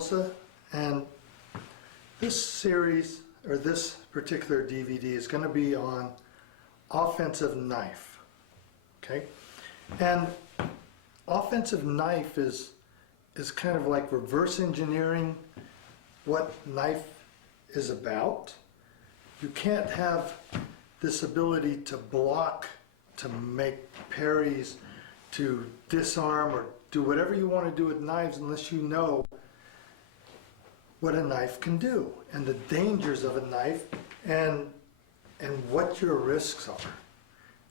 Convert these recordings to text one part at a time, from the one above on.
Latosa, and this series, or this particular DVD, is going to be on offensive knife. Okay? And offensive knife is kind of like reverse engineering what knife is about. You can't have this ability to block, to make parries, to disarm, or do whatever you want to do with knives unless you know what a knife can do and the dangers of a knife and what your risks are.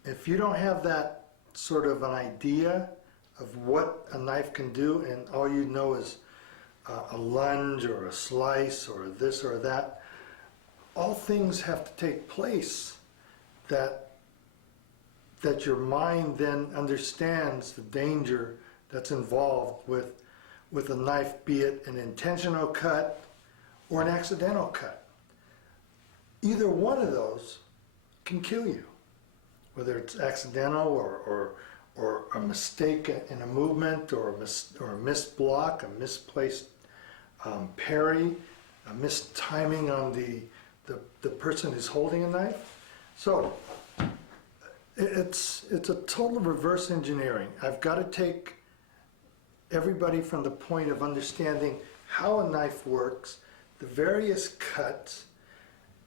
If you don't have that sort of an idea of what a knife can do and all you know is a lunge or a slice or this or that, all things have to take place that your mind then understands the danger that's involved with a knife, be it an intentional cut or an accidental cut. Either one of those can kill you, whether it's accidental or a mistake in a movement or a missed block, a misplaced parry, a missed timing on the person who's holding a knife. So it's a total reverse engineering. I've got to take everybody from the point of understanding how a knife works, the various cuts,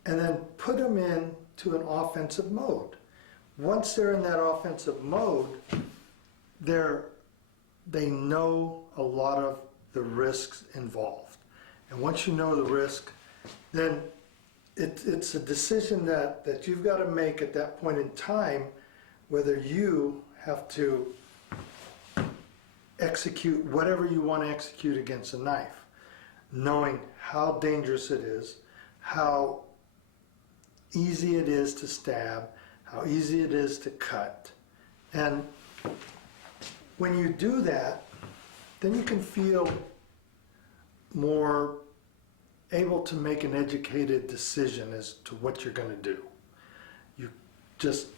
and then put them into an offensive mode. Once they're in that offensive mode, they know a lot of the risks involved. And once you know the risk, then it's a decision that you've got to make at that point in time, whether you have to execute whatever you want to execute against a knife, knowing how dangerous it is, how easy it is to stab, how easy it is to cut. And when you do that, then you can feel more able to make an educated decision as to what you're going to do. You just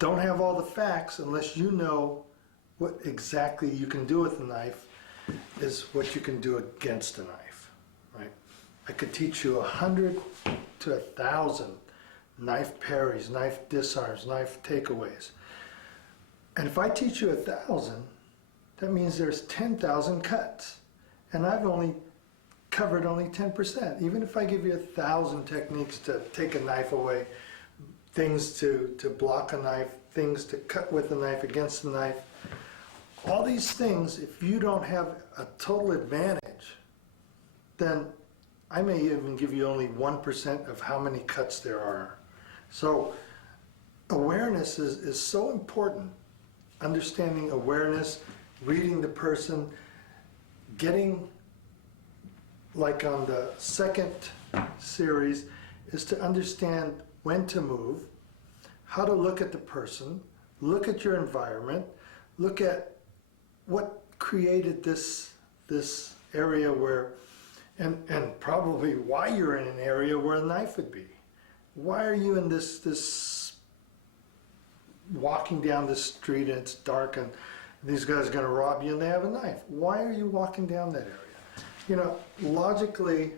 don't have all the facts unless you know what exactly you can do with a knife is what you can do against a knife, right? I could teach you 100 to 1,000 knife parries, knife disarms, knife takeaways. And if I teach you 1,000, that means there's 10,000 cuts. And I've only covered only 10%. Even if I give you 1,000 techniques to take a knife away, things to block a knife, things to cut with a knife, against the knife, all these things, if you don't have a total advantage, then I may even give you only 1% of how many cuts there are. So awareness is so important. Understanding awareness, reading the person, getting, like on the second series, is to understand when to move, how to look at the person, look at your environment, look at what created this area where, and probably why you're in an area where a knife would be. Why are you in this walking down this street and it's dark and these guys are going to rob you and they have a knife? Why are you walking down that area? You know, logically,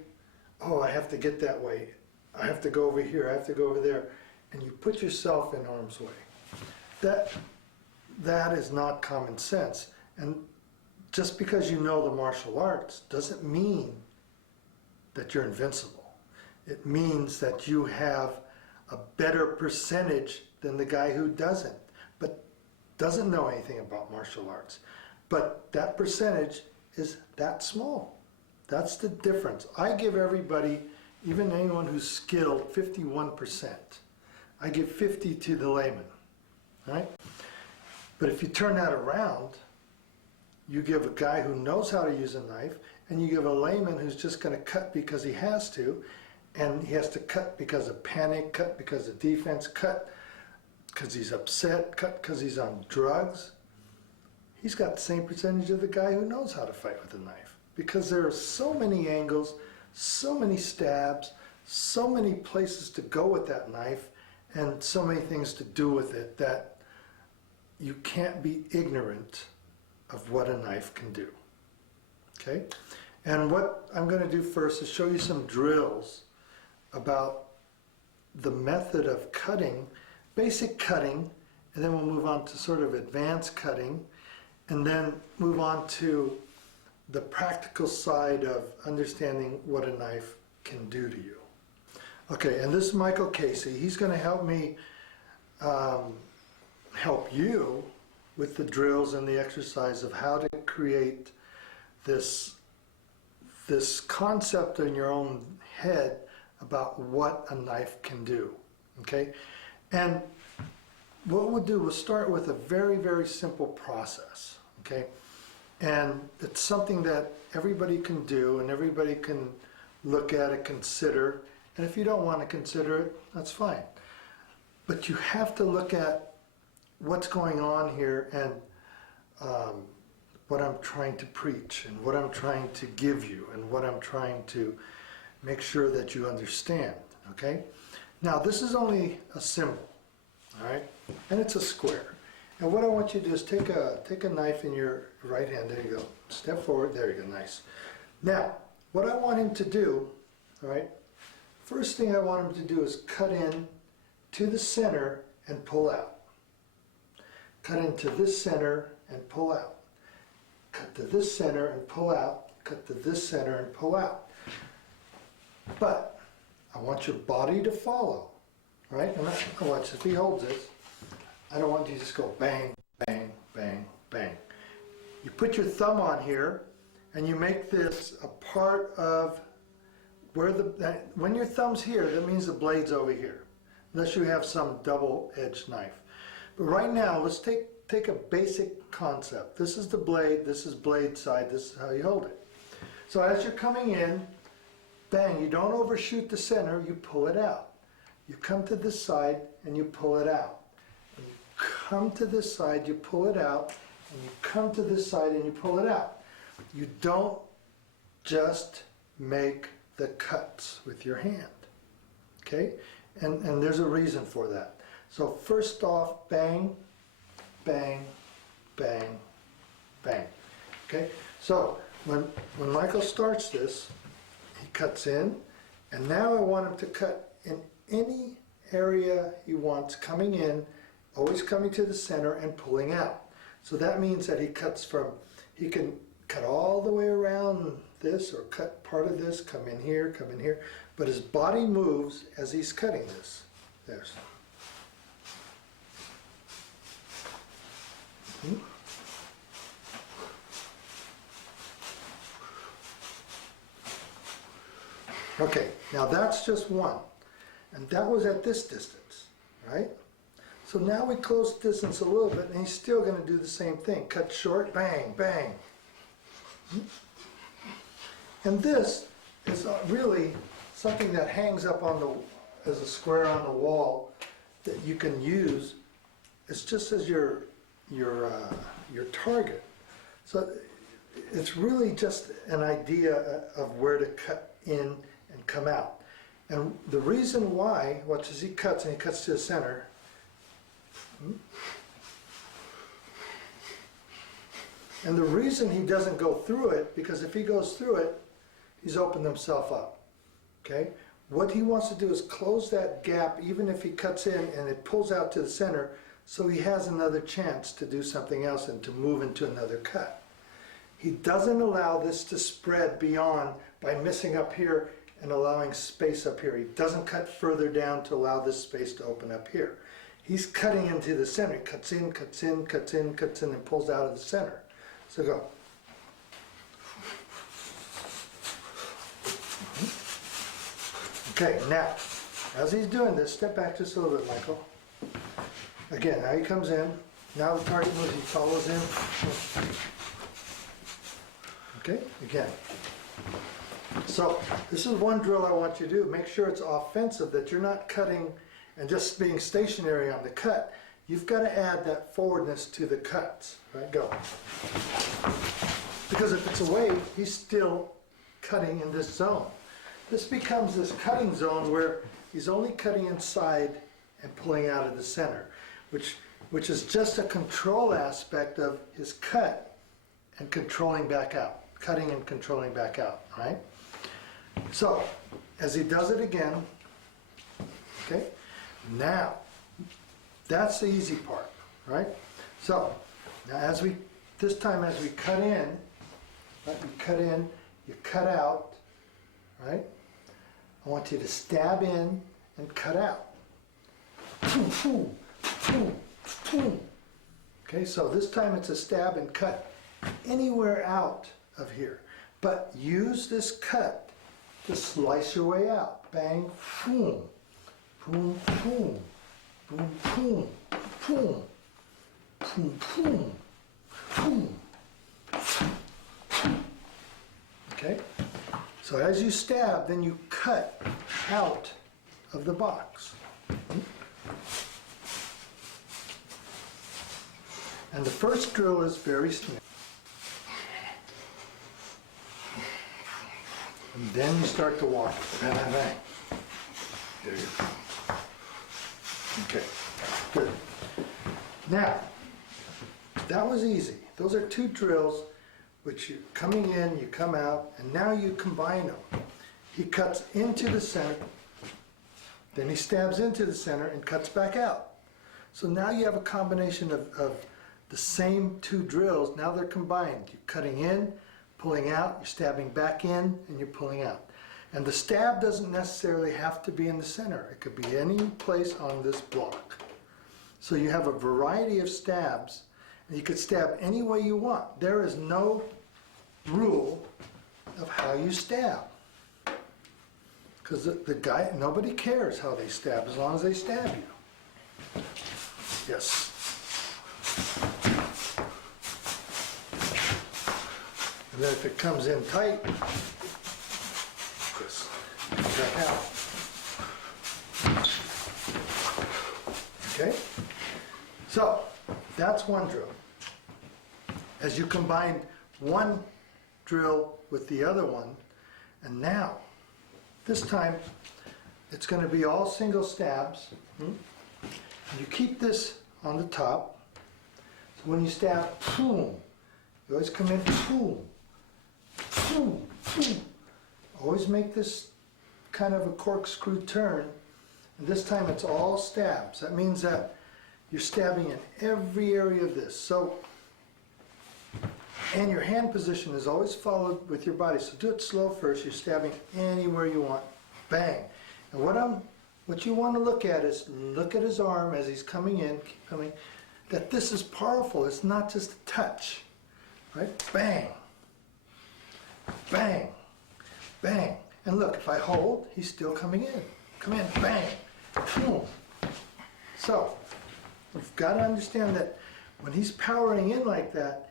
oh, I have to get that way. I have to go over here. I have to go over there. And you put yourself in harm's way. That is not common sense. And just because you know the martial arts doesn't mean that you're invincible. It means that you have a better percentage than the guy who doesn't know anything about martial arts. But that percentage is that small. That's the difference. I give everybody, even anyone who's skilled, 51%. I give 50 to the layman, right? But if you turn that around, you give a guy who knows how to use a knife, and you give a layman who's just going to cut because he has to, and he has to cut because of panic, cut because of defense, cut because he's upset, cut because he's on drugs. He's got the same percentage of the guy who knows how to fight with a knife, because there are so many angles, so many stabs, so many places to go with that knife, and so many things to do with it that you can't be ignorant of what a knife can do. Okay? And what I'm going to do first is show you some drills about the method of cutting, basic cutting, and then we'll move on to sort of advanced cutting, and then move on to the practical side of understanding what a knife can do to you. Okay, and this is Michael Casey. He's going to help me help you with the drills and the exercise of how to create this concept in your own head about what a knife can do. Okay, and what we'll do, we'll start with a very, very simple process. Okay, and it's something that everybody can do and everybody can look at it, consider, and if you don't want to consider it, that's fine. But you have to look at what's going on here and what I'm trying to preach and what I'm trying to give you and what I'm trying to make sure that you understand, okay? Now, this is only a symbol, all right? And it's a square. And what I want you to do is take a knife in your right hand. There you go. Step forward. There you go. Nice. Now, what I want him to do, all right, first thing I want him to do is cut in to the center and pull out. Cut into this center and pull out. Cut to this center and pull out. Cut to this center and pull out. But I want your body to follow, right? And I watch if he holds this. I don't want you to just go bang, bang, bang, bang. You put your thumb on here and you make this a part of where when your thumb's here, that means the blade's over here, unless you have some double-edged knife. But right now, let's take a basic concept. This is the blade, this is blade side, this is how you hold it. So as you're coming in, bang, you don't overshoot the center, you pull it out. You come to this side and you pull it out. And you come to this side, you pull it out, and you come to this side and you pull it out. You don't just make the cuts with your hand, okay? And there's a reason for that. So first off, bang, bang, bang, bang, okay? So when Michael starts this, he cuts in, and now I want him to cut in any area he wants, coming in, always coming to the center and pulling out. So that means that he can cut all the way around this, or cut part of this, come in here, but his body moves as he's cutting this. There's. Okay, now that's just one, and that was at this distance, right? So now we close the distance a little bit, and he's still going to do the same thing. Cut short, bang, bang. And this is really something that hangs up on as a square on the wall that you can use. It's just as your target. So it's really just an idea of where to cut in and come out. And the reason why, watch as he cuts, and he cuts to the center. And the reason he doesn't go through it, because if he goes through it, he's opened himself up, okay? What he wants to do is close that gap, even if he cuts in and it pulls out to the center, so he has another chance to do something else and to move into another cut. He doesn't allow this to spread beyond by missing up here and allowing space up here. He doesn't cut further down to allow this space to open up here. He's cutting into the center. He cuts in, cuts in, cuts in, cuts in, and pulls out of the center. So go. Okay, now, as he's doing this, step back just a little bit, Michael. Again, now he comes in. Now the target moves, he follows in. Okay, again. So this is one drill I want you to do. Make sure it's offensive, that you're not cutting and just being stationary on the cut. You've got to add that forwardness to the cuts. Right, go. Because if it's away, he's still cutting in this zone. This becomes this cutting zone where he's only cutting inside and pulling out of the center, which is just a control aspect of his cut and controlling back out. cutting and controlling back out, right? So, as he does it again, okay, now, that's the easy part, right? So, now this time as we cut in, right, you cut out, right? I want you to stab in and cut out. Okay, so this time it's a stab and cut anywhere out of here. But use this cut to slice your way out. Bang, boom, boom, boom, boom, boom, boom, boom, boom, boom. Okay? So as you stab, then you cut out of the box. And the first drill is very small. And then you start to walk it. Bang, bang, bang. There you go. Okay, good. Now, that was easy. Those are two drills which you coming in, you come out, and now you combine them. He cuts into the center, then he stabs into the center and cuts back out. So now you have a combination of the same two drills. Now they're combined. You're cutting in, pulling out, you're stabbing back in, and you're pulling out. And the stab doesn't necessarily have to be in the center. It could be any place on this block. So you have a variety of stabs, and you could stab any way you want. There is no rule of how you stab. Because the guy, nobody cares how they stab as long as they stab you. Yes. And then if it comes in tight, just back out. Okay? So, that's one drill. As you combine one drill with the other one, and now, this time, it's going to be all single stabs. And you keep this on the top. So when you stab, boom, you always come in, boom, boom, boom. Always make this kind of a corkscrew turn. And this time it's all stabs. That means that you're stabbing in every area of this. So, and your hand position is always followed with your body. So do it slow first. You're stabbing anywhere you want. Bang. And what you want to look at is, look at his arm as he's coming in, keep coming, that this is powerful. It's not just a touch. Right? Bang. Bang. Bang. And look, if I hold, he's still coming in. Come in. Bang. Boom. So, you've got to understand that when he's powering in like that,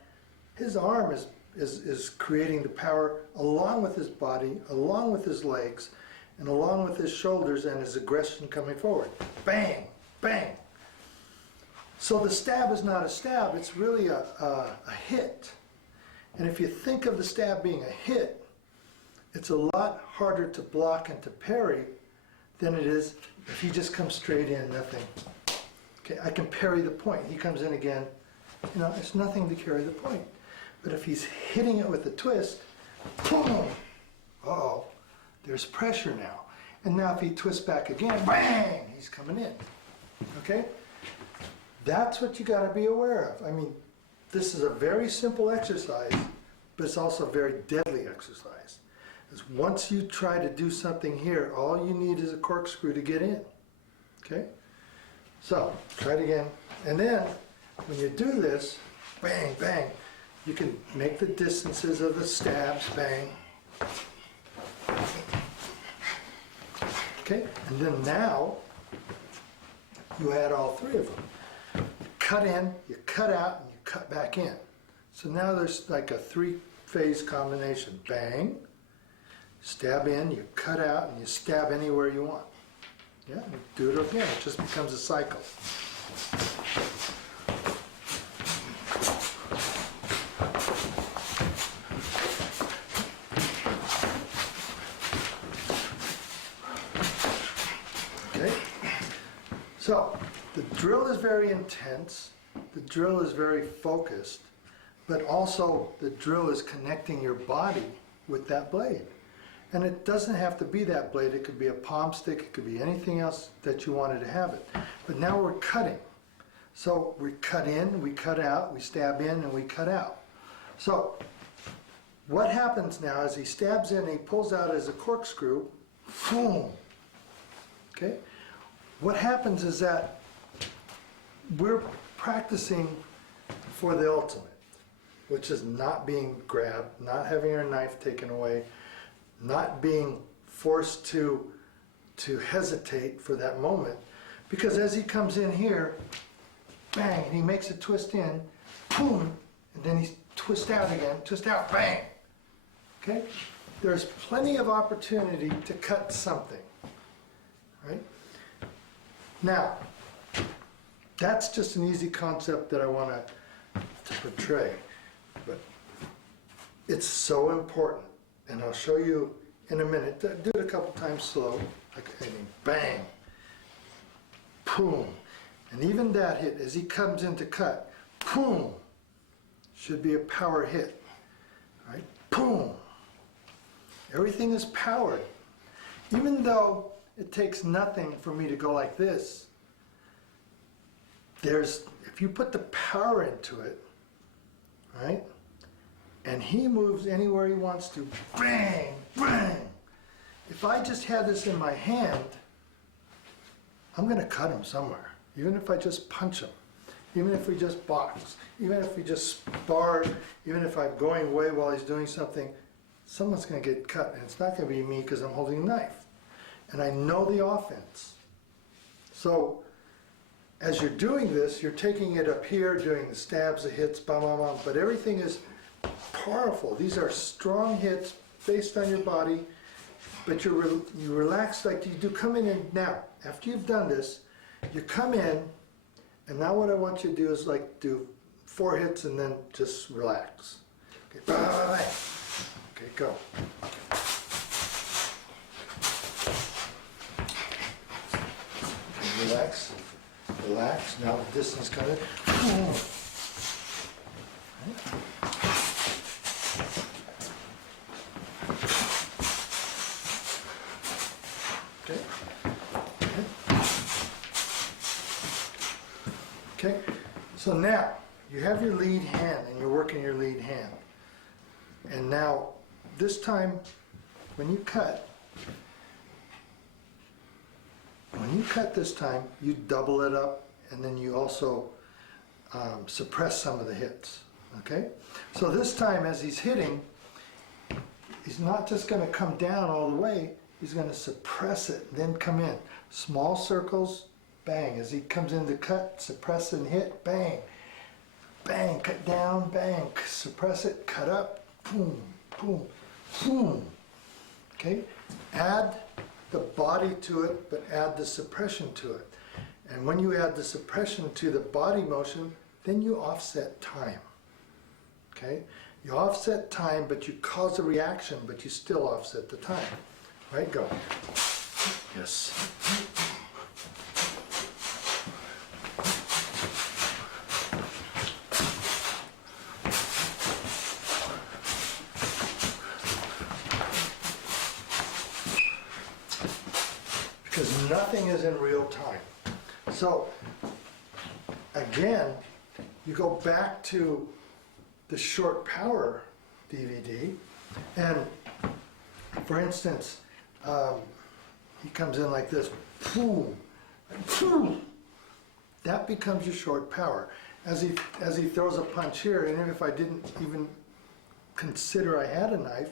his arm is creating the power along with his body, along with his legs, and along with his shoulders and his aggression coming forward. Bang, bang. So the stab is not a stab, it's really a hit. And if you think of the stab being a hit, it's a lot harder to block and to parry than it is if he just comes straight in, nothing. Okay, I can parry the point. He comes in again. You know, it's nothing to carry the point. But if he's hitting it with a twist, boom, uh-oh, there's pressure now. And now if he twists back again, bang, he's coming in. Okay? That's what you got to be aware of. I mean, this is a very simple exercise, but it's also a very deadly exercise. Because once you try to do something here, all you need is a corkscrew to get in. Okay? So, try it again. And then, when you do this, bang, bang, you can make the distances of the stabs, bang. Okay, and then now, you add all three of them. You cut in, you cut out, and you cut back in. So now there's like a three-phase combination. Bang, stab in, you cut out, and you stab anywhere you want. Yeah, and do it again, it just becomes a cycle. So, the drill is very intense, the drill is very focused, but also the drill is connecting your body with that blade. And it doesn't have to be that blade. It could be a palm stick. It could be anything else that you wanted to have it. But now we're cutting. So we cut in, we cut out, we stab in, and we cut out. So what happens now is he stabs in, he pulls out as a corkscrew, boom. Okay? What happens is that we're practicing for the ultimate, which is not being grabbed, not having our knife taken away, not being forced to hesitate for that moment. Because as he comes in here, bang, and he makes a twist in, boom, and then he twists out again, twist out, bang. Okay? There's plenty of opportunity to cut something, right? Now, that's just an easy concept that I want to portray, but it's so important, and I'll show you in a minute. Do it a couple times slow, like bang, boom, and even that hit as he comes in to cut, boom, should be a power hit, right? Boom. Everything is powered. Even though it takes nothing for me to go like this, if you put the power into it, right, and he moves anywhere he wants to, bang, bang. If I just had this in my hand, I'm going to cut him somewhere, even if I just punch him, even if we just box, even if we just spar, even if I'm going away while he's doing something, someone's going to get cut, and it's not going to be me because I'm holding a knife. And I know the offense. So as you're doing this, you're taking it up here, doing the stabs, the hits, bam, bam, bam, but everything is powerful. These are strong hits based on your body, but you relax like you do. Come in, and now, after you've done this, you come in, and now what I want you to do is like do 4 hits and then just relax. Okay, bam, bam, bam. Okay, go. Okay, relax, relax. Now the distance coming. Okay. Okay. So now you have your lead hand, and you're working your lead hand. And now, this time, when you cut this time, you double it up, and then you also suppress some of the hits, okay? So this time, as he's hitting, he's not just going to come down all the way, he's going to suppress it, then come in. Small circles, bang. As he comes in to cut, suppress and hit, bang. Bang, cut down, bang, suppress it, cut up, boom, boom, boom. Okay? Add the body to it, but add the suppression to it. And when you add the suppression to the body motion, then you offset time. Okay? You offset time, but you cause a reaction, but you still offset the time. Right? Go. Yes. Because nothing is in real time. So, again, you go back to the short power DVD, and for instance, he comes in like this, boom, boom. That becomes your short power. As he throws a punch here, and even if I didn't even consider I had a knife,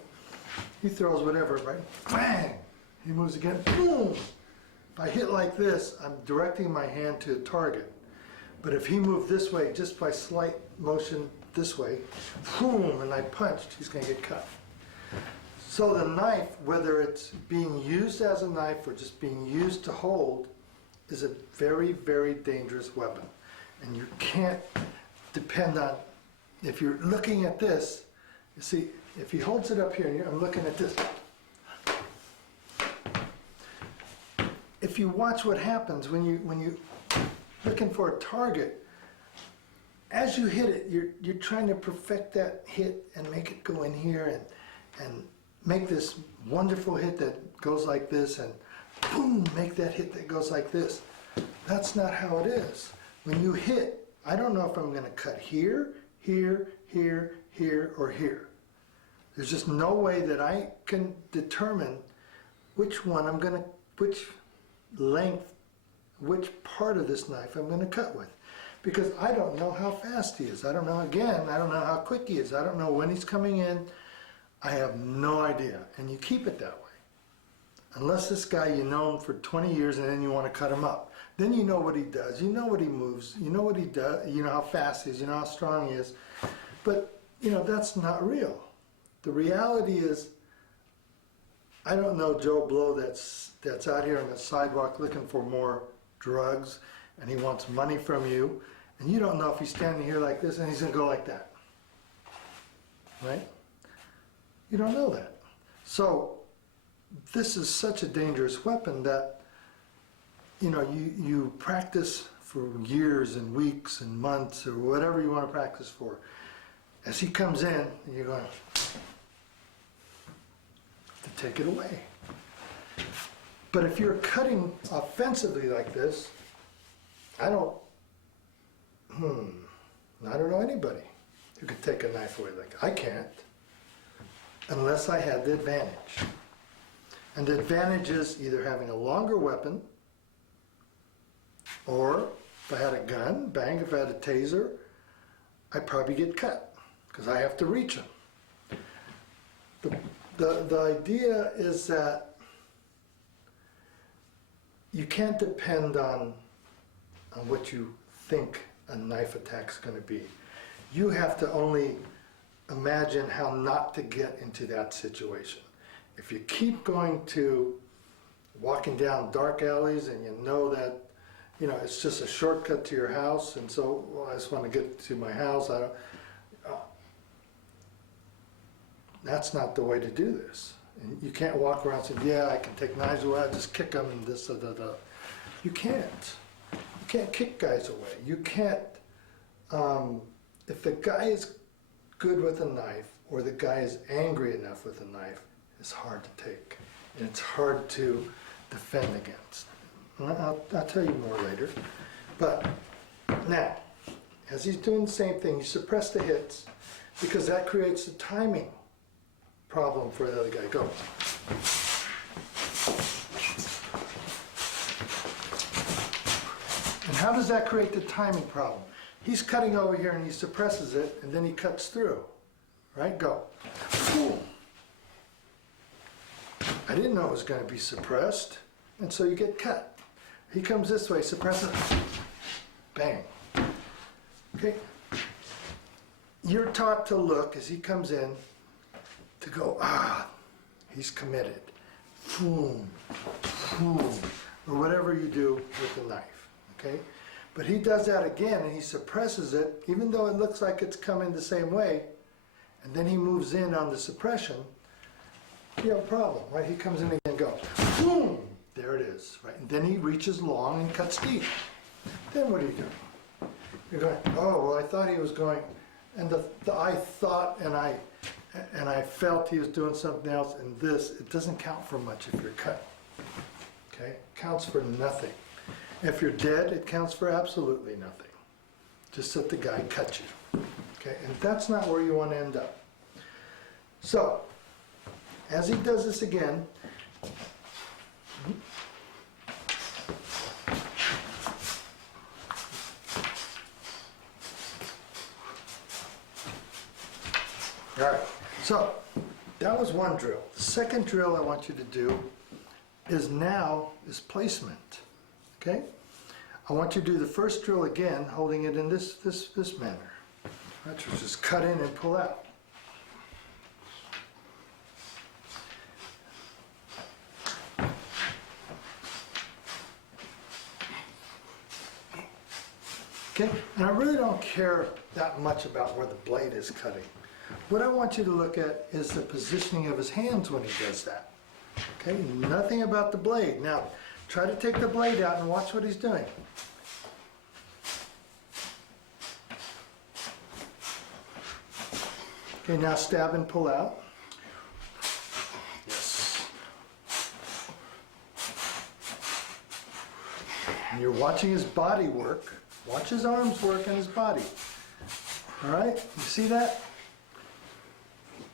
he throws whatever, right? Bang! He moves again, boom! If I hit like this, I'm directing my hand to a target. But if he moved this way, just by slight motion this way, boom, and I punched, he's going to get cut. So the knife, whether it's being used as a knife or just being used to hold, is a very, very dangerous weapon. And you can't depend on, if you're looking at this, you see, if he holds it up here, and I'm looking at this. If you watch what happens when you're looking for a target, as you hit it, you're trying to perfect that hit and make it go in here and make this wonderful hit that goes like this, and boom, make that hit that goes like this. That's not how it is. When you hit, I don't know if I'm going to cut here, here, here, here, or here. There's just no way that I can determine which one I'm going to, which length, which part of this knife I'm going to cut with. Because I don't know how fast he is. I don't know, again, I don't know how quick he is. I don't know when he's coming in. I have no idea. And you keep it that way. Unless this guy, you know him for 20 years and then you want to cut him up. Then you know what he does. You know what he moves. You know what he does. You know how fast he is. You know how strong he is. But, you know, that's not real. The reality is, I don't know Joe Blow that's out here on the sidewalk looking for more drugs, and he wants money from you, and you don't know if he's standing here like this and he's going to go like that. Right? You don't know that. So this is such a dangerous weapon that, you know, you practice for years and weeks and months or whatever you want to practice for. As he comes in, you're going to take it away. But if you're cutting offensively like this, I don't know anybody who could take a knife away like that. I can't, unless I had the advantage. And the advantage is either having a longer weapon, or if I had a gun, bang, if I had a taser, I'd probably get cut, because I have to reach them. The idea is that you can't depend on what you think a knife attack's going to be. You have to only imagine how not to get into that situation. If you keep going to walking down dark alleys and you know that, you know, it's just a shortcut to your house, and so, well, I just want to get to my house, that's not the way to do this. And you can't walk around saying, yeah, I can take knives away, I just kick them and this, You can't. You can't kick guys away. You can't, if the guy is good with a knife, or the guy is angry enough with a knife, it's hard to take. And it's hard to defend against. I'll tell you more later. But now, as he's doing the same thing, you suppress the hits, because that creates a timing problem for the other guy. Go. And how does that create the timing problem? He's cutting over here and he suppresses it, and then he cuts through. Right? Go. Boom. I didn't know it was going to be suppressed, and so you get cut. He comes this way, suppress it, bang. Okay? You're taught to look as he comes in, to go, he's committed. Boom, boom, or whatever you do with the knife, okay? But he does that again, and he suppresses it, even though it looks like it's coming the same way, and then he moves in on the suppression. You have a problem, right? He comes in again and goes, boom, there it is, right? And then he reaches long and cuts deep. Then what are you doing? You're going, oh, well, I thought he was going, and I thought and I felt he was doing something else, and this, it doesn't count for much if you're cut. Okay? It counts for nothing. If you're dead, it counts for absolutely nothing. Just that the guy cut you. Okay? And that's not where you want to end up. So, as he does this again, all right, so that was one drill. The second drill I want you to do is placement, okay? I want you to do the first drill again, holding it in this manner. Right, so just cut in and pull out. Okay, and I really don't care that much about where the blade is cutting. What I want you to look at is the positioning of his hands when he does that. Okay, nothing about the blade. Now, try to take the blade out and watch what he's doing. Okay, now stab and pull out. Yes. And you're watching his body work. Watch his arms work and his body. All right, you see that?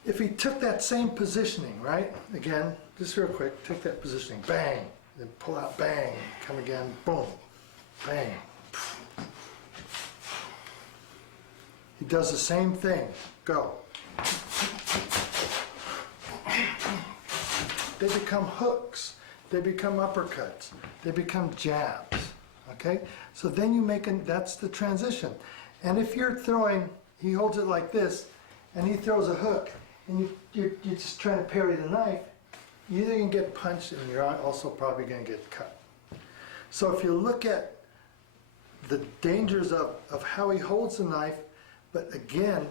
If he took that same positioning, right? Again, just real quick, take that positioning, bang, then pull out, bang, come again, boom, bang. He does the same thing, go. They become hooks, they become uppercuts, they become jabs, okay? So then you make, that's the transition. And if you're throwing, he holds it like this, and he throws a hook, and you're just trying to parry the knife, you're either going to get punched and you're also probably going to get cut. So if you look at the dangers of how he holds the knife, but again,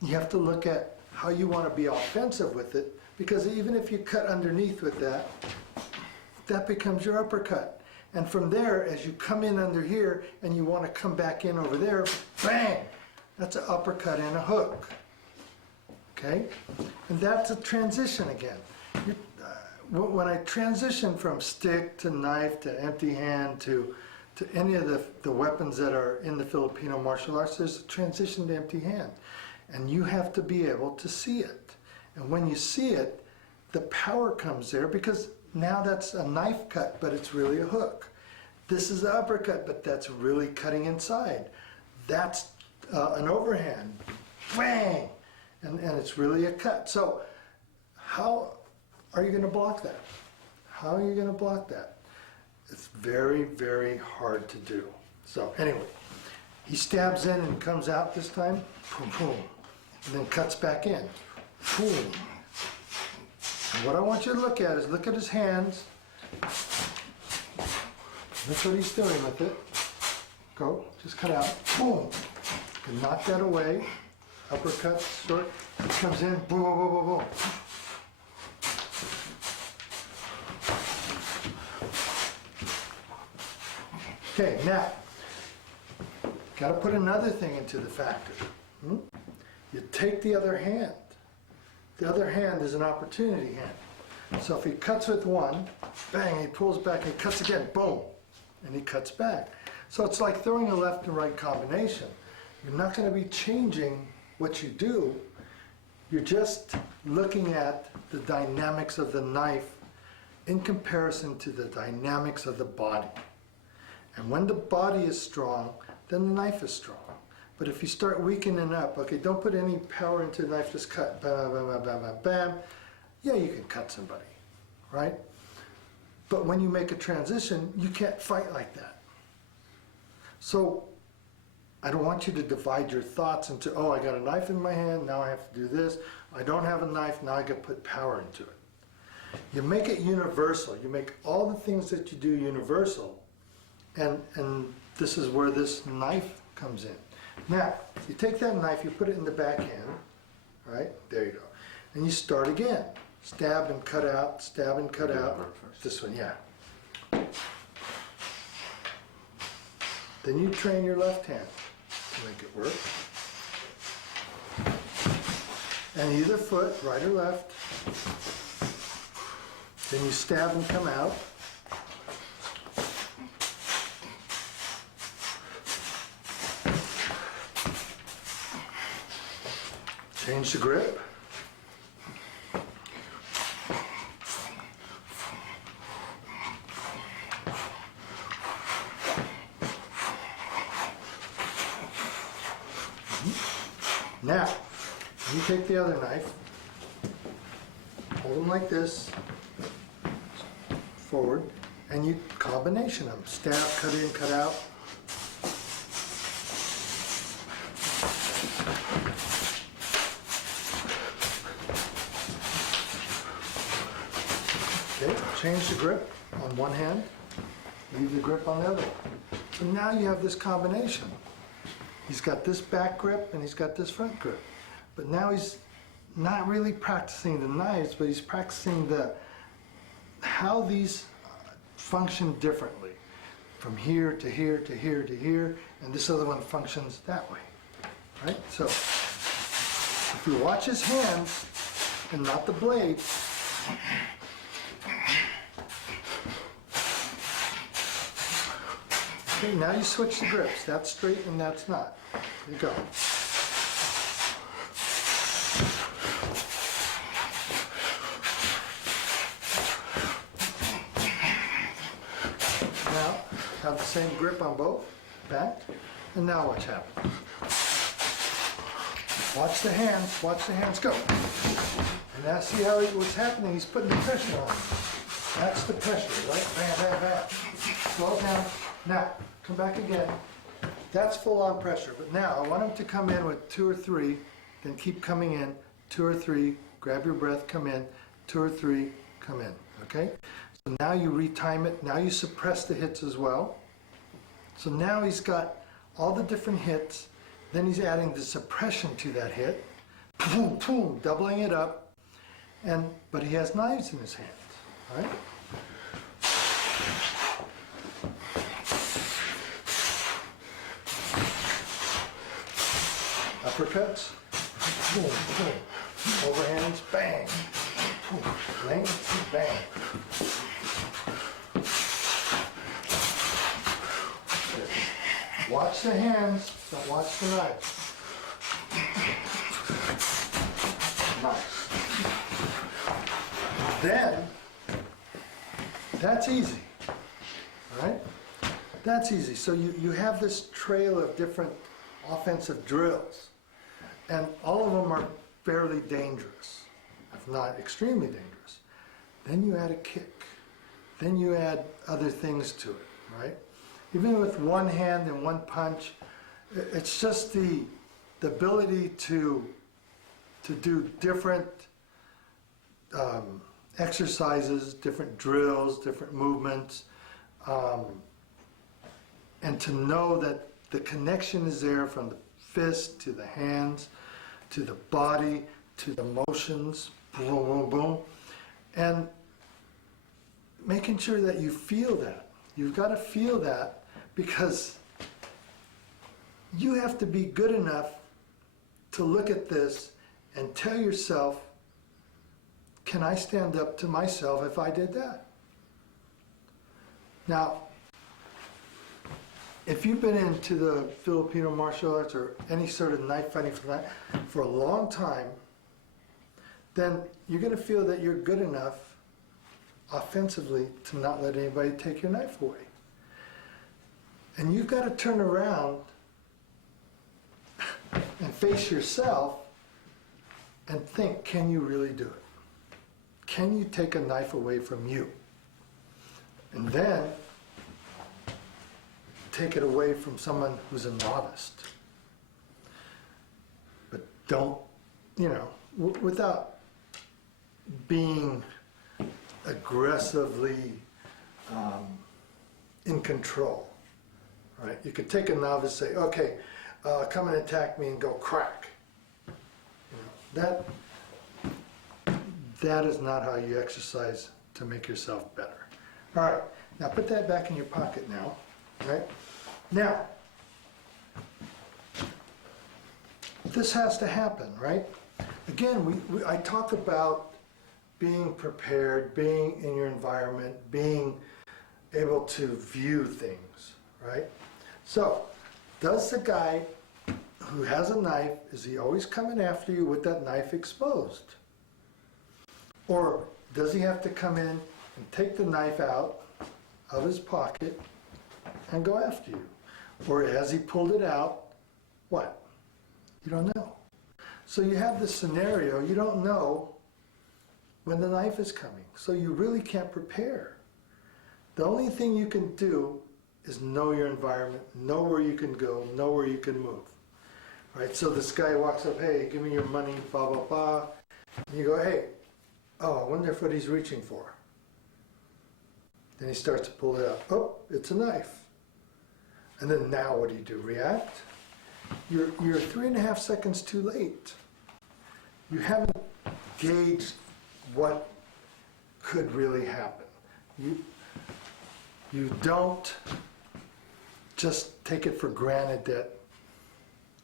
you have to look at how you want to be offensive with it, because even if you cut underneath with that, that becomes your uppercut. And from there, as you come in under here and you want to come back in over there, bang! That's an uppercut and a hook. Okay? And that's a transition again. When I transition from stick to knife to empty hand to any of the weapons that are in the Filipino martial arts, there's a transition to empty hand. And you have to be able to see it. And when you see it, the power comes there, because now that's a knife cut, but it's really a hook. This is the uppercut, but that's really cutting inside. That's an overhand. Bang! And it's really a cut. So how are you going to block that? How are you going to block that? It's very, very hard to do. So anyway, he stabs in and comes out this time, boom, boom, and then cuts back in, boom. And what I want you to look at is look at his hands. That's what he's doing with it. Go, just cut out, boom. You can knock that away. Uppercut, short, comes in, boom, boom, boom, boom, boom. Okay, now, got to put another thing into the factor. You take the other hand. The other hand is an opportunity hand. So if he cuts with one, bang, he pulls back, and he cuts again, boom, and he cuts back. So it's like throwing a left and right combination. You're not going to be changing what you do, you're just looking at the dynamics of the knife in comparison to the dynamics of the body. And when the body is strong, then the knife is strong. But if you start weakening up, okay, don't put any power into the knife, just cut, bam, bam, bam, bam, bam, bam. Yeah, you can cut somebody, right? But when you make a transition, you can't fight like that. So I don't want you to divide your thoughts into, oh, I got a knife in my hand, now I have to do this. I don't have a knife, now I got to put power into it. You make it universal. You make all the things that you do universal. And this is where this knife comes in. Now, you take that knife, you put it in the backhand, right? There you go. And you start again. Stab and cut out, stab and cut out. This one, yeah. Then you train your left hand to make it work. And either foot, right or left. Then you stab and come out. Change the grip. Now, you take the other knife, hold them like this, forward, and you combination them. Stab, cut in, cut out. Okay, change the grip on one hand, leave the grip on the other. So now you have this combination. He's got this back grip and he's got this front grip. But now he's not really practicing the knives, but he's practicing how these function differently. From here to here to here to here, and this other one functions that way. Right? So If you watch his hands and not the blade, okay, now you switch the grips. That's straight and that's not. There you go. Now, have the same grip on both, back, and now watch happen. Watch the hands go. And now see how what's happening, he's putting the pressure on. That's the pressure, right? Bam, bam, bam. Slow it down. Now, come back again. That's full on pressure, but now I want him to come in with 2 or 3, then keep coming in, 2 or 3, grab your breath, come in, 2 or 3, come in, okay? So now you retime it, now you suppress the hits as well. So now he's got all the different hits, then he's adding the suppression to that hit, boom, boom, doubling it up, but he has knives in his hands, right? Uppercuts, boom, boom, overhands, bang, boom, length, bang. Watch the hands, don't watch the knife. Nice. Then, that's easy, all right? That's easy. So you have this trail of different offensive drills, and all of them are fairly dangerous, if not extremely dangerous. Then you add a kick. Then you add other things to it, right? Even with one hand and one punch, it's just the ability to do different exercises, different drills, different movements, and to know that the connection is there from the fist to the hands, to the body, to the motions, boom, boom, boom, and making sure that you feel that. You've got to feel that, because you have to be good enough to look at this and tell yourself, can I stand up to myself if I did that? Now, if you've been into the Filipino martial arts or any sort of knife fighting for a long time, then you're going to feel that you're good enough offensively to not let anybody take your knife away. And you've got to turn around and face yourself and think, can you really do it? Can you take a knife away from you? And then take it away from someone who's a novice. But don't, without being aggressively in control. Right? You could take a novice, say, okay, come and attack me, and go crack. That is not how you exercise to make yourself better. All right, now put that back in your pocket now. Right? Now, this has to happen, right? Again, I talk about being prepared, being in your environment, being able to view things, right? So, does the guy who has a knife, is he always coming after you with that knife exposed? Or does he have to come in and take the knife out of his pocket and go after you? Or has he pulled it out? What? You don't know. So you have this scenario, you don't know when the knife is coming. So you really can't prepare. The only thing you can do is know your environment, know where you can go, know where you can move. Right? So this guy walks up, hey, give me your money, blah, blah, blah. And you go, hey, oh, I wonder what he's reaching for. Then he starts to pull it out. Oh, it's a knife. And then now what do? React? You're 3.5 seconds too late. You haven't gauged what could really happen. You don't just take it for granted that,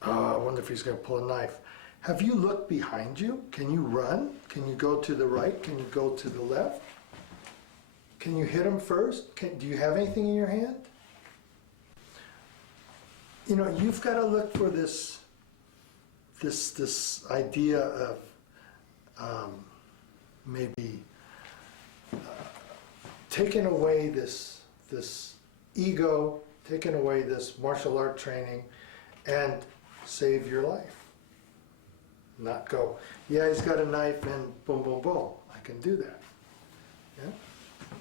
oh, I wonder if he's going to pull a knife. Have you looked behind you? Can you run? Can you go to the right? Can you go to the left? Can you hit him first? Do you have anything in your hand? You know, you've got to look for this idea of maybe taking away this ego, taking away this martial art training, and save your life. Not go, yeah, he's got a knife and boom, boom, boom. I can do that. Yeah?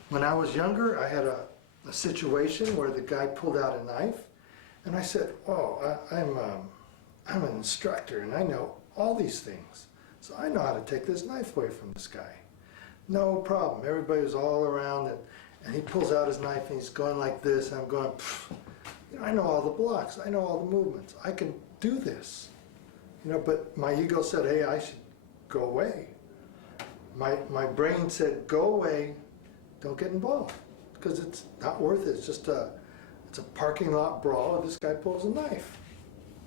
When I was younger, I had a situation where the guy pulled out a knife, and I said, oh, I'm an instructor, and I know all these things. So I know how to take this knife away from this guy. No problem. Everybody was all around, and he pulls out his knife, and he's going like this, and I'm going, you know, I know all the blocks. I know all the movements. I can do this. You know, but my ego said, hey, I should go away. My brain said, go away, don't get involved, because it's not worth it. It's just it's a parking lot brawl, and this guy pulls a knife,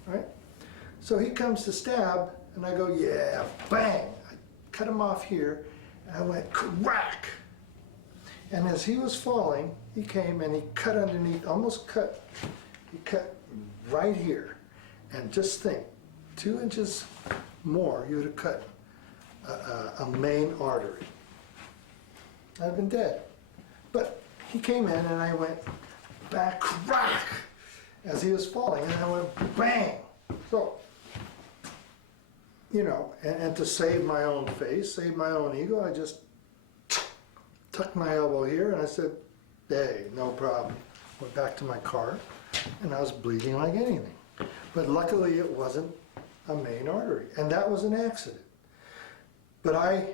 right? So he comes to stab, and I go, yeah, bang. I cut him off here, and I went, crack. And as he was falling, he came and he cut underneath, he cut right here. And just think, 2 inches more, you would have cut a main artery. I'd have been dead. But he came in and I went back, crack, as he was falling, and I went bang. So, you know, and to save my own face, save my own ego, I just tucked my elbow here and I said, hey, no problem. Went back to my car and I was bleeding like anything. But luckily it wasn't a main artery, and that was an accident. But I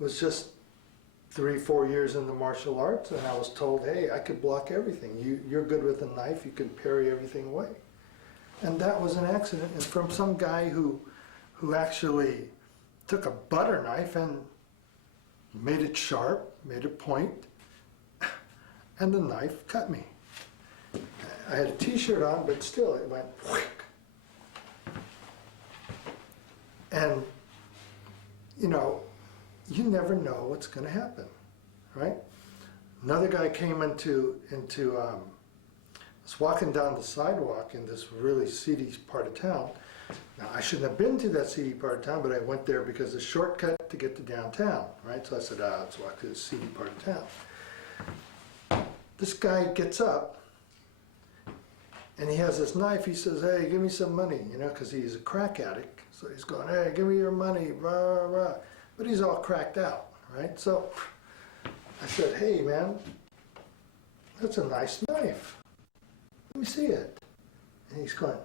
was just 3-4 years in the martial arts, and I was told, hey, I could block everything. You're good with a knife, you can parry everything away. And that was an accident, and from some guy who actually took a butter knife and made it sharp, made it point, and the knife cut me. I had a t-shirt on, but still it went whick. And, you know, you never know what's going to happen, right? Another guy came was walking down the sidewalk in this really seedy part of town. Now, I shouldn't have been to that seedy part of town, but I went there because it's a shortcut to get to downtown, right? So I said, let's walk to the seedy part of town. This guy gets up, and he has this knife. He says, hey, give me some money, you know, because he's a crack addict. So he's going, hey, give me your money, rah, rah, rah. But he's all cracked out, right? So I said, hey, man, that's a nice knife. Let me see it. And he's going,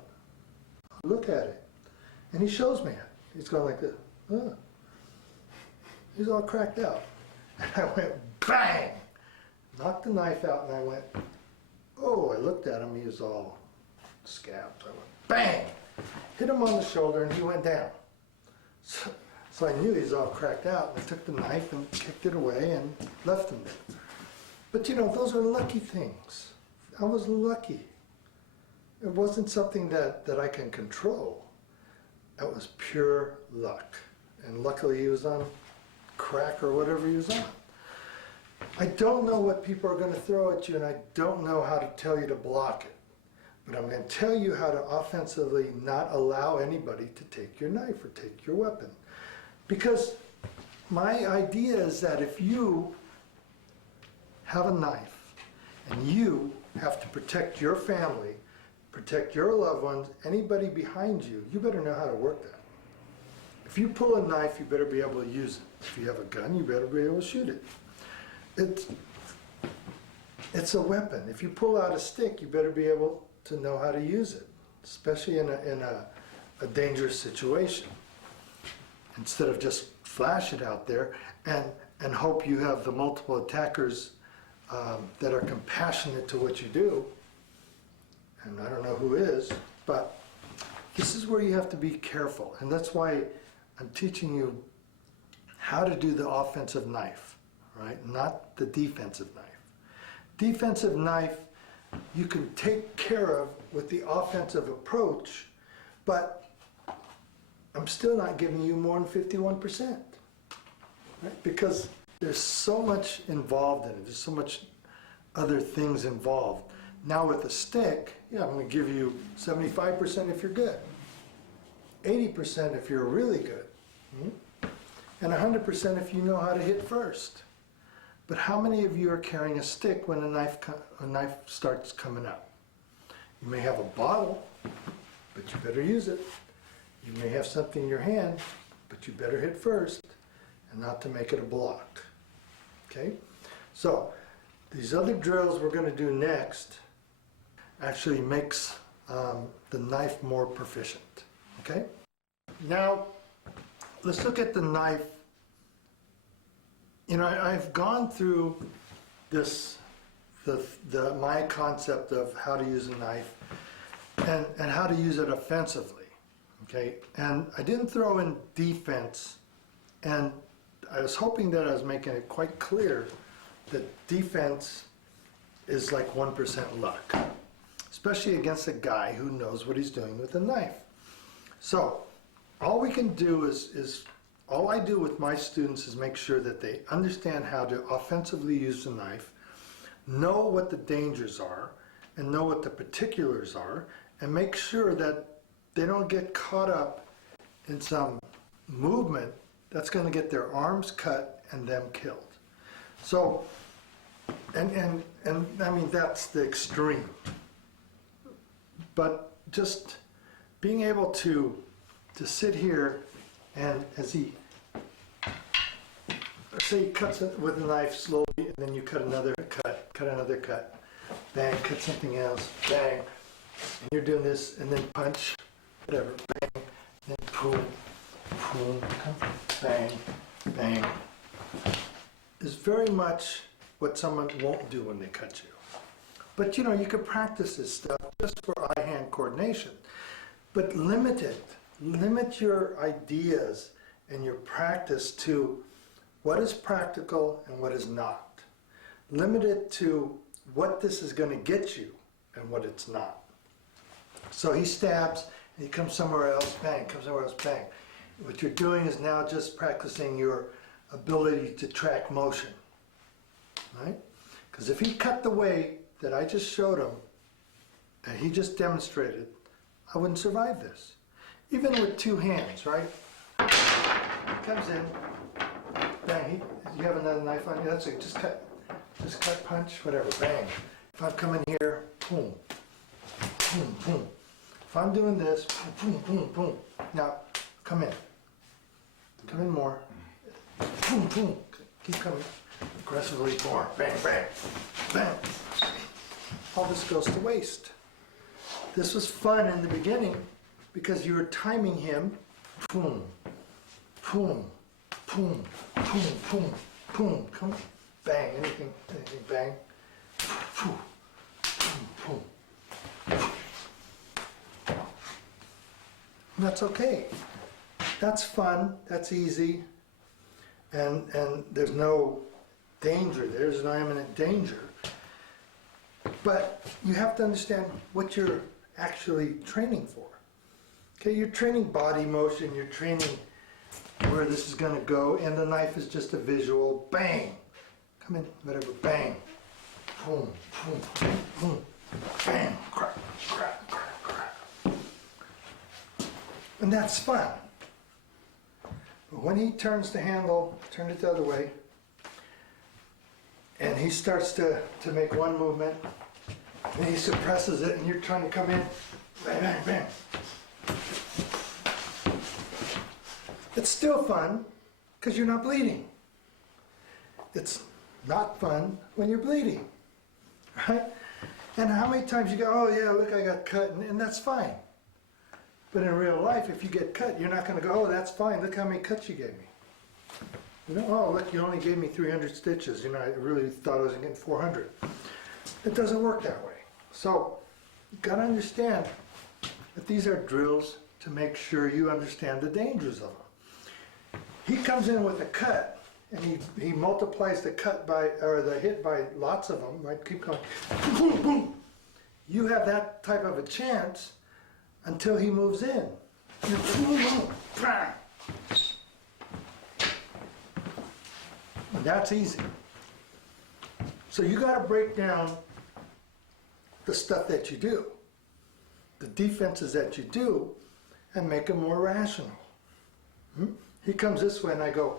look at it. And he shows me it. He's going like this. Oh. He's all cracked out. And I went, bang! Knocked the knife out, and I went, oh, I looked at him. He was all scabbed. I went, bang! Hit him on the shoulder, and he went down. So I knew he was all cracked out, and I took the knife and kicked it away and left him there. But you know, those are lucky things. I was lucky. It wasn't something that I can control. That was pure luck. And luckily he was on crack or whatever he was on. I don't know what people are going to throw at you, and I don't know how to tell you to block it. But I'm going to tell you how to offensively not allow anybody to take your knife or take your weapon. Because my idea is that if you have a knife and you have to protect your family, protect your loved ones, anybody behind you, you better know how to work that. If you pull a knife, you better be able to use it. If you have a gun, you better be able to shoot it. It's a weapon. If you pull out a stick, you better be able to know how to use it, especially in a dangerous situation. Instead of just flash it out there and hope you have the multiple attackers that are compassionate to what you do. And I don't know who is, but this is where you have to be careful. And that's why I'm teaching you how to do the offensive knife, right? Not the defensive knife. Defensive knife you can take care of with the offensive approach, but I'm still not giving you more than 51%. Right? Because there's so much involved in it. There's so much other things involved. Now with a stick, yeah, I'm going to give you 75% if you're good, 80% if you're really good, and 100% if you know how to hit first. But how many of you are carrying a stick when a knife starts coming up? You may have a bottle, but you better use it. You may have something in your hand, but you better hit first, and not to make it a block. Okay? So, these other drills we're going to do next actually makes the knife more proficient. Okay? Now, let's look at the knife. You know, I've gone through this, my concept of how to use a knife and how to use it offensively. Okay? And I didn't throw in defense, and I was hoping that I was making it quite clear that defense is like 1% luck, especially against a guy who knows what he's doing with a knife. So all we can do is all I do with my students is make sure that they understand how to offensively use the knife, know what the dangers are, and know what the particulars are, and make sure that they don't get caught up in some movement that's going to get their arms cut and them killed. So, and I mean, that's the extreme. But just being able to sit here and as he, say he cuts it with a knife slowly, and then you cut another cut, bang, cut something else, bang, and you're doing this, and then punch, whatever, bang, and then boom, boom, bang, bang, is very much what someone won't do when they cut you. But you know, you can practice this stuff just for eye-hand coordination, but limit it. Limit your ideas and your practice to what is practical and what is not. Limit it to what this is going to get you and what it's not. So he stabs, and he comes somewhere else, bang, comes somewhere else, bang. What you're doing is now just practicing your ability to track motion, right? Because if he cut the way that I just showed him, and he just demonstrated, I wouldn't survive this. Even with two hands, right? He comes in, bang, you have another knife on you, that's it, just cut, punch, whatever, bang. If I'm coming here, boom, boom, boom. If I'm doing this, boom, boom, boom. Now, come in. Come in more. Boom, boom. Keep coming. Aggressively, more. Bang, bang, bang. All this goes to waste. This was fun in the beginning because you were timing him. Boom, boom, boom, boom, boom, boom. Come on. Bang, anything, bang. Boom, boom, boom. And that's okay. That's fun, that's easy, and there's no danger, there's no imminent danger. But you have to understand what you're actually training for. Okay, you're training body motion, you're training where this is going to go, and the knife is just a visual, bang, come in, whatever, bang, boom, boom, boom, boom, bang, crack, crack, crack, crack. And that's fun. But when he turns the handle, turn it the other way, and he starts to make one movement, and he suppresses it, and you're trying to come in, bang, bang, bang. It's still fun, because you're not bleeding. It's not fun when you're bleeding, right? And how many times you go, oh yeah, look, I got cut, and that's fine. But in real life, if you get cut, you're not going to go, oh, that's fine, look how many cuts you gave me. You know, oh, look, you only gave me 300 stitches. You know, I really thought I was getting 400. It doesn't work that way. So, you've got to understand that these are drills to make sure you understand the dangers of them. He comes in with a cut, and he multiplies the cut by, or the hit by lots of them, right? Keep going, boom, boom. You have that type of a chance until he moves in. And that's easy. So you got to break down the stuff that you do, the defenses that you do, and make them more rational. He comes this way and I go.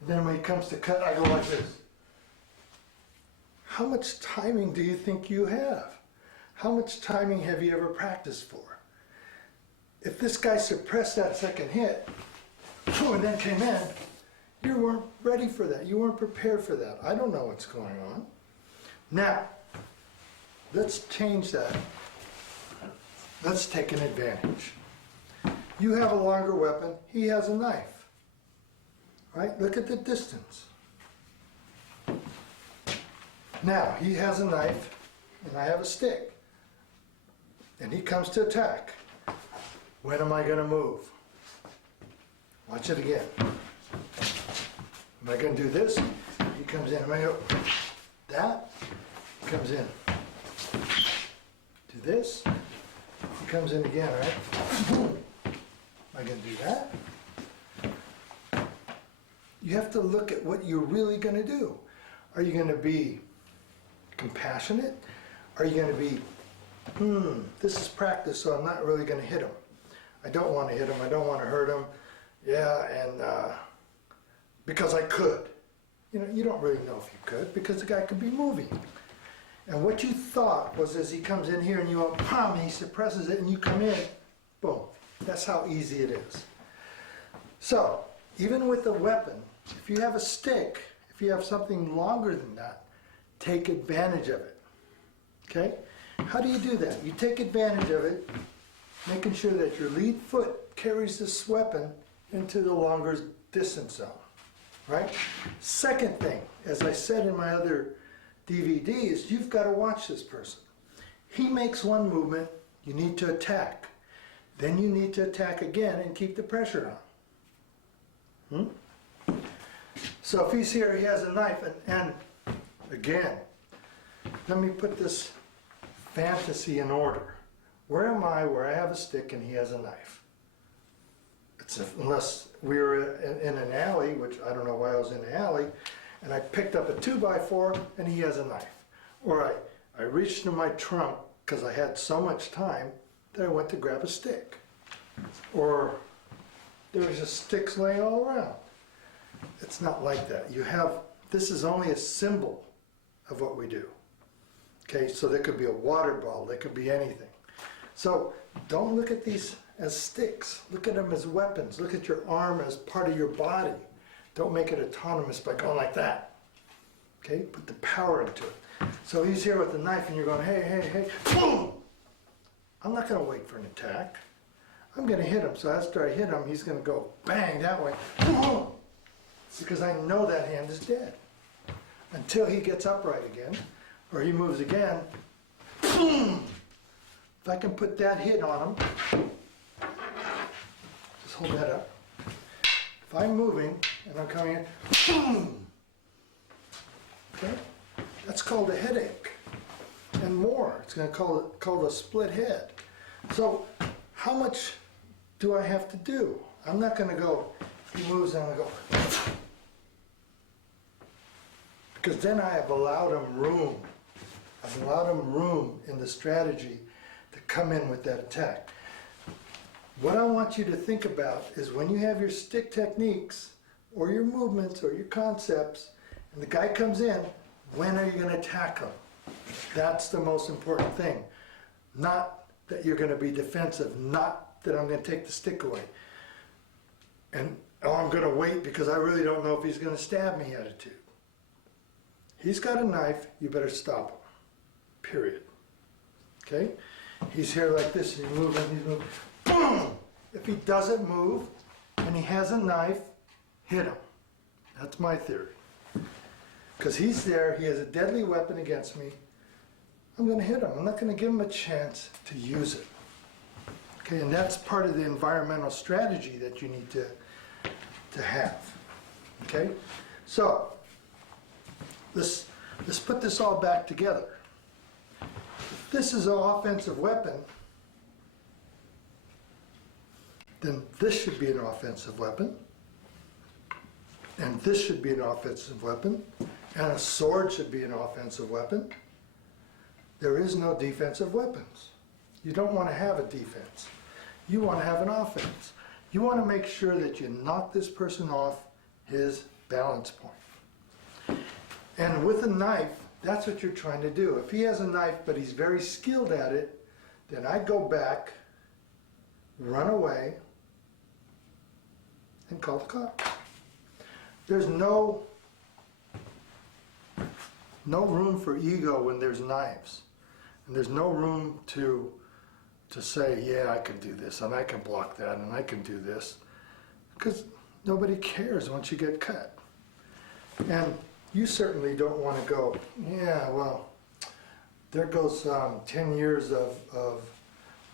And then when he comes to cut, I go like this. How much timing do you think you have? How much timing have you ever practiced for? If this guy suppressed that second hit and then came in, you weren't ready for that. You weren't prepared for that. I don't know what's going on. Now, let's change that. Let's take an advantage. You have a longer weapon. He has a knife. Right? Look at the distance. Now, he has a knife, and I have a stick. And he comes to attack. When am I going to move? Watch it again. Am I going to do this? He comes in. Am I going to go that? He comes in. Do this. He comes in again, right? Am I going to do that? You have to look at what you're really going to do. Are you going to be compassionate? Are you going to be, this is practice, so I'm not really going to hit him. I don't want to hit him. I don't want to hurt him. Yeah, and because I could. You know, you don't really know if you could because the guy could be moving. And what you thought was as he comes in here and you go, pum, he suppresses it and you come in, boom. That's how easy it is. So, even with a weapon, if you have a stick, if you have something longer than that, take advantage of it. Okay? How do you do that? You take advantage of it, making sure that your lead foot carries this weapon into the longer distance zone. Right? Second thing, as I said in my other DVDs, you've got to watch this person. He makes one movement, you need to attack. Then you need to attack again and keep the pressure on. So if he's here, he has a knife, and again, let me put this fantasy in order. Where am I where I have a stick and he has a knife? Unless we were in an alley, which I don't know why I was in an alley, and I picked up a 2x4 and he has a knife. Or I reached in my trunk because I had so much time that I went to grab a stick. Or there was just sticks laying all around. It's not like that. This is only a symbol of what we do. Okay, so there could be a water bottle, there could be anything. So don't look at these as sticks. Look at them as weapons. Look at your arm as part of your body. Don't make it autonomous by going like that. Okay, put the power into it. So he's here with the knife and you're going, hey, hey, hey, boom! I'm not going to wait for an attack. I'm going to hit him. So after I hit him, he's going to go bang that way. Boom! Because I know that hand is dead. Until he gets upright again, or he moves again, boom! If I can put that hit on him, just hold that up. If I'm moving and I'm coming in, boom! Okay? That's called a headache. And more. It's going to called a split head. So how much do I have to do? I'm not going to go, he moves and I'm going to go. Because then I have allowed him room. I've allowed him room in the strategy to come in with that attack. What I want you to think about is when you have your stick techniques or your movements or your concepts and the guy comes in, when are you going to attack him? That's the most important thing. Not that you're going to be defensive, not that I'm going to take the stick away. And, oh, I'm going to wait because I really don't know if he's going to stab me attitude. He's got a knife, you better stop him. Period. Okay? He's here like this, and he's moving, boom! If he doesn't move, and he has a knife, hit him. That's my theory. Because he's there, he has a deadly weapon against me, I'm going to hit him. I'm not going to give him a chance to use it. Okay, and that's part of the environmental strategy that you need to have. Okay? So, let's put this all back together. If this is an offensive weapon, then this should be an offensive weapon, and this should be an offensive weapon, and a sword should be an offensive weapon. There is no defensive weapons. You don't want to have a defense. You want to have an offense. You want to make sure that you knock this person off his balance point. And with a knife, that's what you're trying to do. If he has a knife, but he's very skilled at it, then I go back, run away, and call the cops. There's no room for ego when there's knives. And there's no room to say, yeah, I can do this, and I can block that, and I can do this. Because nobody cares once you get cut. And you certainly don't want to go, yeah, well, there goes 10 years of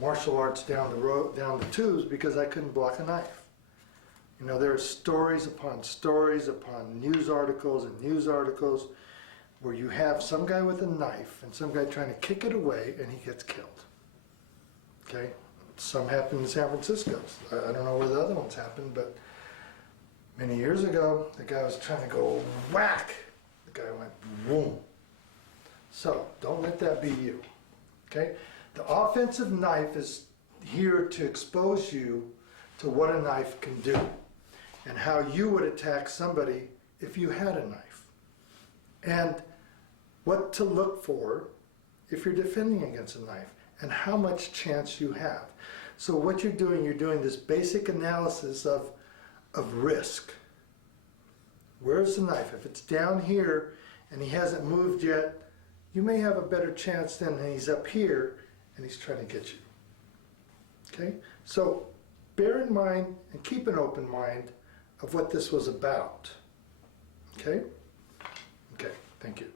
martial arts down the road, down the tubes because I couldn't block a knife. You know, there are stories upon news articles and news articles where you have some guy with a knife and some guy trying to kick it away and he gets killed. Okay? Some happened in San Francisco. I don't know where the other ones happened, but many years ago, the guy was trying to go whack. The guy went boom. So, don't let that be you. Okay? The offensive knife is here to expose you to what a knife can do and how you would attack somebody if you had a knife. And what to look for if you're defending against a knife and how much chance you have. So what you're doing this basic analysis of risk. Where's the knife? If it's down here and he hasn't moved yet, you may have a better chance than he's up here and he's trying to get you. Okay? So bear in mind and keep an open mind of what this was about. Okay? Okay, thank you.